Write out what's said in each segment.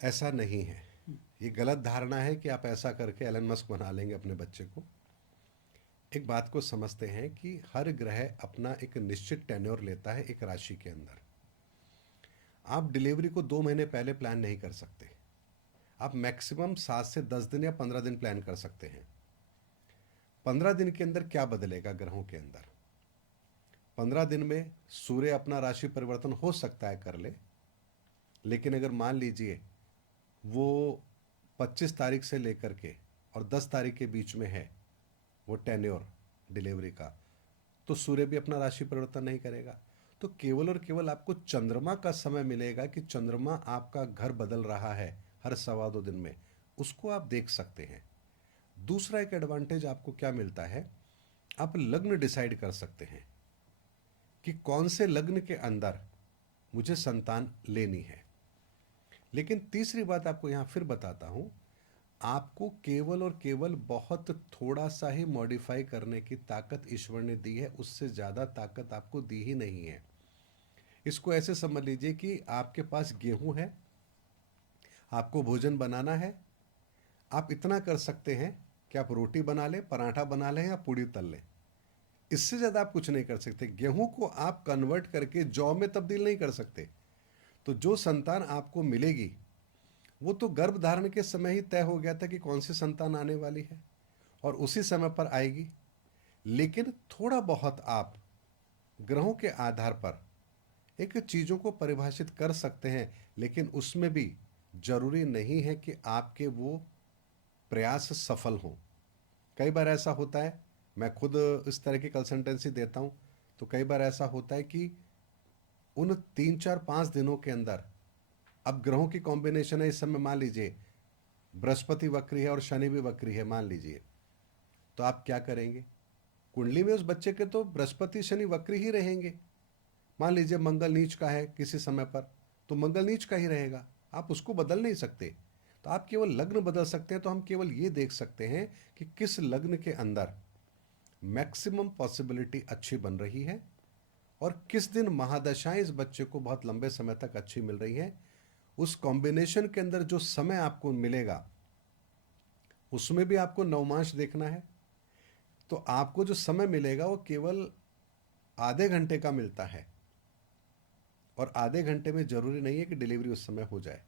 ऐसा नहीं है। ये गलत धारणा है कि आप ऐसा करके एलन मस्क बना लेंगे अपने बच्चे को। एक बात को समझते हैं कि हर ग्रह अपना एक निश्चित टेन्योर लेता है एक राशि के अंदर। आप डिलीवरी को 2 महीने पहले प्लान नहीं कर सकते। आप मैक्सिमम 7 से 10 दिन या 15 दिन प्लान कर सकते हैं। 15 दिन के अंदर क्या बदलेगा ग्रहों के अंदर? 15 दिन में सूर्य अपना राशि परिवर्तन हो सकता है कर ले, लेकिन अगर मान लीजिए वो 25 तारीख से लेकर के और 10 तारीख के बीच में है वो टेन्योर डिलीवरी का, तो सूर्य भी अपना राशि परिवर्तन नहीं करेगा। तो केवल और केवल आपको चंद्रमा का समय मिलेगा कि चंद्रमा आपका घर बदल रहा है हर 1.25 दिन में, उसको आप देख सकते हैं। दूसरा एक एडवांटेज आपको क्या मिलता है, आप लग्न डिसाइड कर सकते हैं कि कौन से लग्न के अंदर मुझे संतान लेनी है। लेकिन तीसरी बात आपको यहां फिर बताता हूं, आपको केवल और केवल बहुत थोड़ा सा ही मॉडिफाई करने की ताकत ईश्वर ने दी है, उससे ज़्यादा ताकत आपको दी ही नहीं है। इसको ऐसे समझ लीजिए कि आपके पास गेहूं है, आपको भोजन बनाना है, आप इतना कर सकते हैं कि आप रोटी बना लें, पराठा बना लें या पूड़ी तल लें। इससे ज़्यादा आप कुछ नहीं कर सकते। गेहूं को आप कन्वर्ट करके जौ में तब्दील नहीं कर सकते। तो जो संतान आपको मिलेगी वो तो गर्भ धारण के समय ही तय हो गया था कि कौन सी संतान आने वाली है और उसी समय पर आएगी। लेकिन थोड़ा बहुत आप ग्रहों के आधार पर एक चीज़ों को परिभाषित कर सकते हैं, लेकिन उसमें भी जरूरी नहीं है कि आपके वो प्रयास सफल हों। कई बार ऐसा होता है, मैं खुद इस तरह की कंसल्टेंसी देता हूं, तो कई बार ऐसा होता है कि उन 3 4 5 दिनों के अंदर, अब ग्रहों की कॉम्बिनेशन है इस समय, मान लीजिए बृहस्पति वक्री है और शनि भी वक्री है मान लीजिए, तो आप क्या करेंगे? कुंडली में उस बच्चे के तो बृहस्पति शनि वक्री ही रहेंगे। मान लीजिए मंगल नीच का है किसी समय पर, तो मंगल नीच का ही रहेगा, आप उसको बदल नहीं सकते। तो आप केवल लग्न बदल सकते हैं। तो हम केवल ये देख सकते हैं कि किस लग्न के अंदर मैक्सिमम पॉसिबिलिटी अच्छी बन रही है और किस दिन महादशाएं इस बच्चे को बहुत लंबे समय तक अच्छी मिल रही है। उस कॉम्बिनेशन के अंदर जो समय आपको मिलेगा उसमें भी आपको नवमांश देखना है। तो आपको जो समय मिलेगा वो केवल आधे घंटे का मिलता है, और आधे घंटे में जरूरी नहीं है कि डिलीवरी उस समय हो जाए।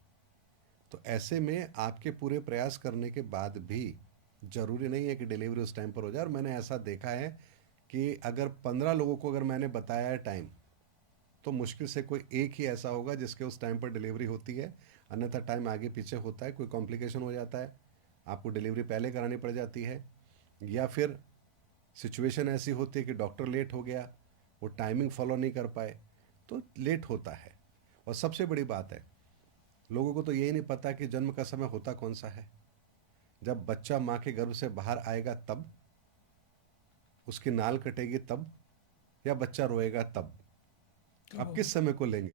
तो ऐसे में आपके पूरे प्रयास करने के बाद भी जरूरी नहीं है कि डिलीवरी उस टाइम पर हो जाए। और मैंने ऐसा देखा है कि अगर 15 लोगों को अगर मैंने बताया है टाइम, तो मुश्किल से कोई एक ही ऐसा होगा जिसके उस टाइम पर डिलीवरी होती है। अन्यथा टाइम आगे पीछे होता है, कोई कॉम्प्लिकेशन हो जाता है, आपको डिलीवरी पहले करानी पड़ जाती है, या फिर सिचुएशन ऐसी होती है कि डॉक्टर लेट हो गया, वो टाइमिंग फॉलो नहीं कर पाए, तो लेट होता है। और सबसे बड़ी बात है, लोगों को तो यही नहीं पता कि जन्म का समय होता कौन सा है। जब बच्चा माँ के गर्भ से बाहर आएगा तब, उसकी नाल कटेगी तब, या बच्चा रोएगा तब, कब आप होगा? किस समय को लेंगे?